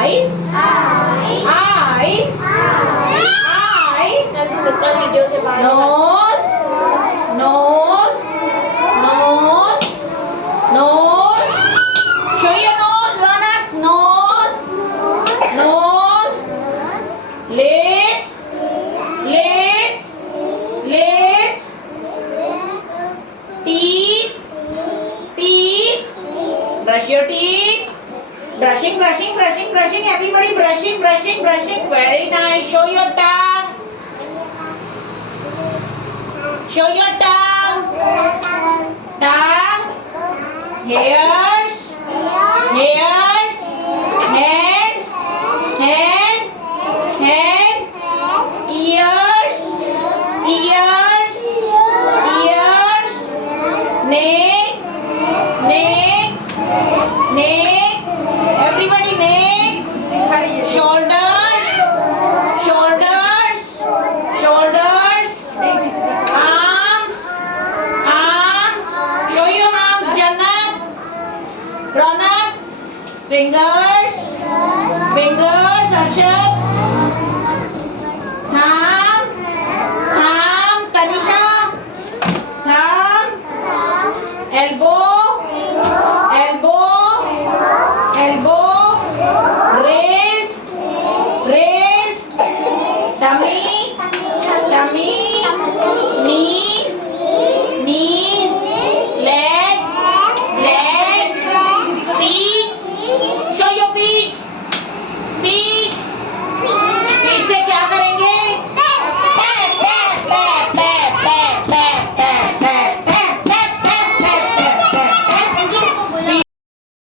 eyes, eyes, eyes, nose, nose, nose, nose. Show your nose, Ronak. Nose, nose. Lips, lips, lips. Teeth, teeth. Brush your teeth. Brushing, brushing, brushing, brushing. Everybody brushing, brushing, brushing. Very nice. Show your tongue. Show your tongue. Tongue. Hairs. Hairs. Head. Head. Head. Ears. Ears. Ears. Neck. Neck. Neck. Everybody neck. Shoulders. Shoulders. Shoulders. Arms. Arms. Show your arms, Jannat. Ronak. Fingers. Fingers, Arshad.